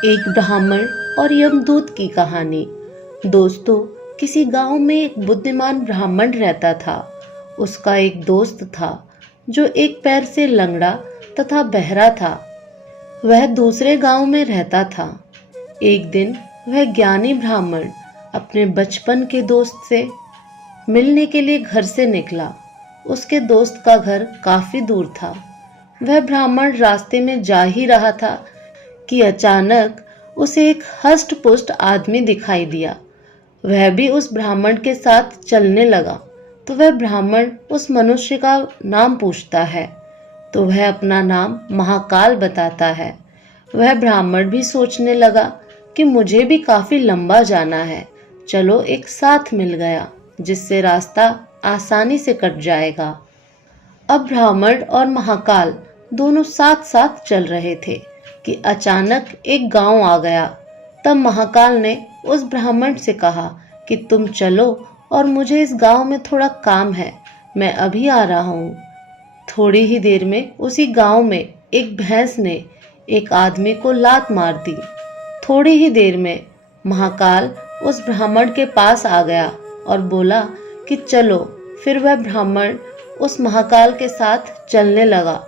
एक ब्राह्मण और यमदूत की कहानी। दोस्तों, किसी गांव में एक बुद्धिमान ब्राह्मण रहता था। उसका एक दोस्त था जो एक पैर से लंगड़ा तथा बहरा था। वह दूसरे गांव में रहता था। एक दिन वह ज्ञानी ब्राह्मण अपने बचपन के दोस्त से मिलने के लिए घर से निकला। उसके दोस्त का घर काफी दूर था। वह ब्राह्मण रास्ते में जा ही रहा था कि अचानक उसे एक हष्ट पुष्ट आदमी दिखाई दिया। वह भी उस ब्राह्मण के साथ चलने लगा तो वह ब्राह्मण उस मनुष्य का नाम पूछता है तो वह अपना नाम महाकाल बताता है। वह ब्राह्मण भी सोचने लगा कि मुझे भी काफी लंबा जाना है, चलो एक साथ मिल गया जिससे रास्ता आसानी से कट जाएगा। अब ब्राह्मण और महाकाल दोनों साथ साथ चल रहे थे कि अचानक एक गांव आ गया। तब महाकाल ने उस ब्राह्मण से कहा कि तुम चलो और मुझे इस गांव में थोड़ा काम है, मैं अभी आ रहा हूँ। थोड़ी ही देर में उसी गांव में एक भैंस ने एक आदमी को लात मार दी। थोड़ी ही देर में महाकाल उस ब्राह्मण के पास आ गया और बोला कि चलो। फिर वह ब्राह्मण उस महाकाल के साथ चलने लगा।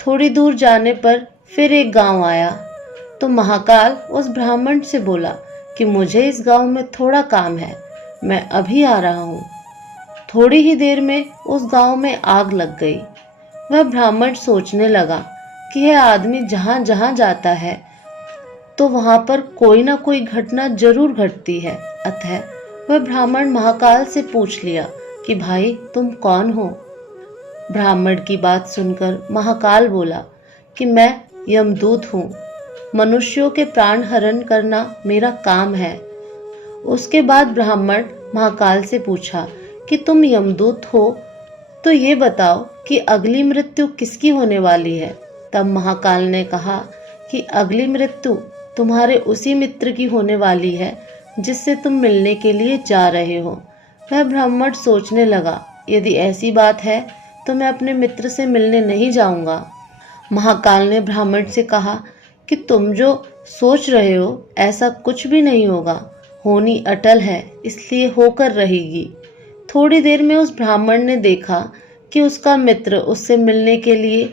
थोड़ी दूर जाने पर फिर एक गांव आया तो महाकाल उस ब्राह्मण से बोला कि मुझे इस गांव में थोड़ा काम है, मैं अभी आ रहा हूँ। थोड़ी ही देर में उस गांव में आग लग गई। वह ब्राह्मण सोचने लगा कि यह आदमी जहां जहां जाता है तो वहां पर कोई ना कोई घटना जरूर घटती है। अतः वह ब्राह्मण महाकाल से पूछ लिया कि भाई तुम कौन हो। ब्राह्मण की बात सुनकर महाकाल बोला कि मैं यमदूत हूँ, मनुष्यों के प्राण हरण करना मेरा काम है। उसके बाद ब्राह्मण महाकाल से पूछा कि तुम यमदूत हो तो ये बताओ कि अगली मृत्यु किसकी होने वाली है। तब महाकाल ने कहा कि अगली मृत्यु तुम्हारे उसी मित्र की होने वाली है जिससे तुम मिलने के लिए जा रहे हो। वह ब्राह्मण सोचने लगा, यदि ऐसी बात है तो मैं अपने मित्र से मिलने नहीं जाऊंगा। महाकाल ने ब्राह्मण से कहा कि तुम जो सोच रहे हो ऐसा कुछ भी नहीं होगा, होनी अटल है इसलिए होकर रहेगी। थोड़ी देर में उस ब्राह्मण ने देखा कि उसका मित्र उससे मिलने के लिए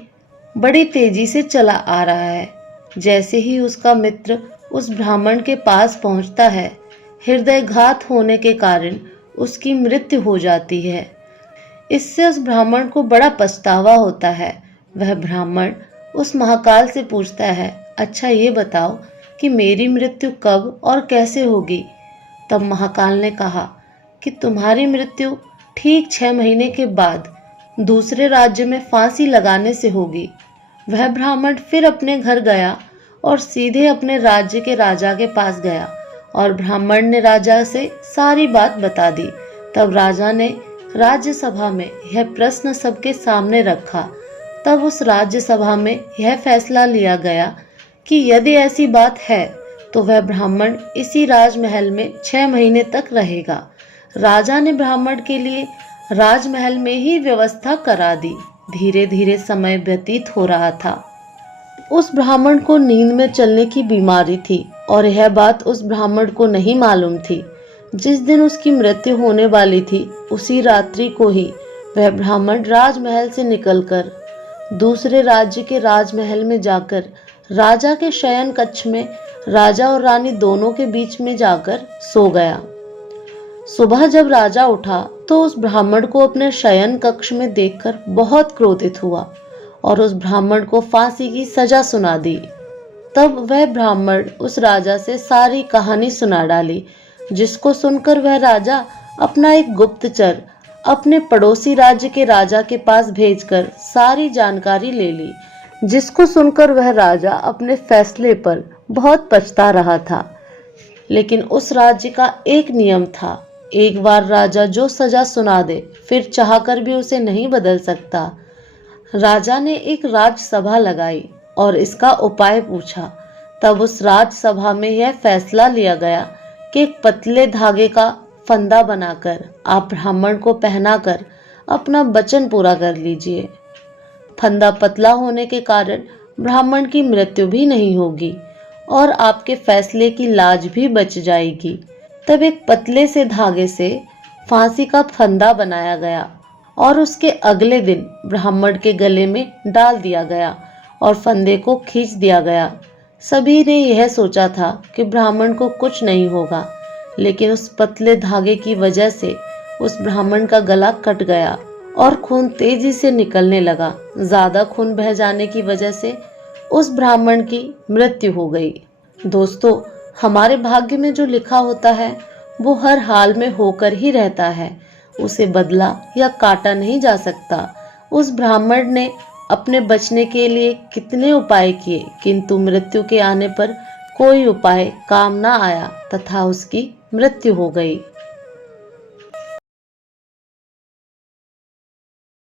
बड़ी तेजी से चला आ रहा है। जैसे ही उसका मित्र उस ब्राह्मण के पास पहुंचता है, हृदयघात होने के कारण उसकी मृत्यु हो जाती है। इससे उस ब्राह्मण को बड़ा पछतावा होता है। वह ब्राह्मण उस महाकाल से पूछता है, अच्छा ये बताओ कि मेरी मृत्यु कब और कैसे होगी। तब महाकाल ने कहा कि तुम्हारी मृत्यु ठीक 6 महीने के बाद दूसरे राज्य में फांसी लगाने से होगी। वह ब्राह्मण फिर अपने घर गया और सीधे अपने राज्य के राजा के पास गया और ब्राह्मण ने राजा से सारी बात बता दी। तब राजा ने राज्यसभा में यह प्रश्न सबके सामने रखा। तब उस राज्यसभा में यह फैसला लिया गया कि यदि ऐसी बात है तो वह ब्राह्मण इसी राजमहल में 6 महीने तक रहेगा। राजा ने ब्राह्मण के लिए राजमहल में ही व्यवस्था करा दी। धीरे धीरे समय व्यतीत हो रहा था। उस ब्राह्मण को नींद में चलने की बीमारी थी और यह बात उस ब्राह्मण को नहीं मालूम थी। जिस दिन उसकी मृत्यु होने वाली थी उसी रात्रि को ही वह ब्राह्मण राजमहल से निकलकर दूसरे राज्य के राजमहल में जाकर राजा के शयन कक्ष में राजा और रानी दोनों के बीच में जाकर सो गया। सुबह जब राजा उठा तो उस ब्राह्मण को अपने शयन कक्ष में देखकर बहुत क्रोधित हुआ और उस ब्राह्मण को फांसी की सजा सुना दी। तब वह ब्राह्मण उस राजा से सारी कहानी सुना डाली, जिसको सुनकर वह राजा अपना एक गुप्तचर अपने पड़ोसी राज्य के राजा के पास भेजकर सारी जानकारी ले ली, जिसको सुनकर वह राजा अपने फैसले पर बहुत पछता रहा था। लेकिन उस राज्य का एक नियम था, एक बार राजा जो सजा सुना दे फिर चाहकर भी उसे नहीं बदल सकता। राजा ने एक राजसभा लगाई और इसका उपाय पूछा। तब उस राजसभा में यह फैसला लिया गया कि एक पतले धागे का फंदा बनाकर आप ब्राह्मण को पहनाकर अपना वचन पूरा कर लीजिए। फंदा पतला होने के कारण ब्राह्मण की मृत्यु भी नहीं होगी और आपके फैसले की लाज भी बच जाएगी। तब एक पतले से धागे से फांसी का फंदा बनाया गया और उसके अगले दिन ब्राह्मण के गले में डाल दिया गया और फंदे को खींच दिया गया। सभी ने यह सोचा था कि ब्राह्मण को कुछ नहीं होगा, लेकिन उस पतले धागे की वजह से उस ब्राह्मण का गला कट गया और खून तेजी से निकलने लगा। ज्यादा खून बह जाने की वजह से उस ब्राह्मण की मृत्यु हो गई। दोस्तों, हमारे भाग्य में जो लिखा होता है वो हर हाल में होकर ही रहता है, उसे बदला या काटा नहीं जा सकता। उस ब्राह्मण ने अपने बचने के लिए कितने उपाय किए, किंतु मृत्यु के आने पर कोई उपाय काम ना आया तथा उसकी मृत्यु हो गई।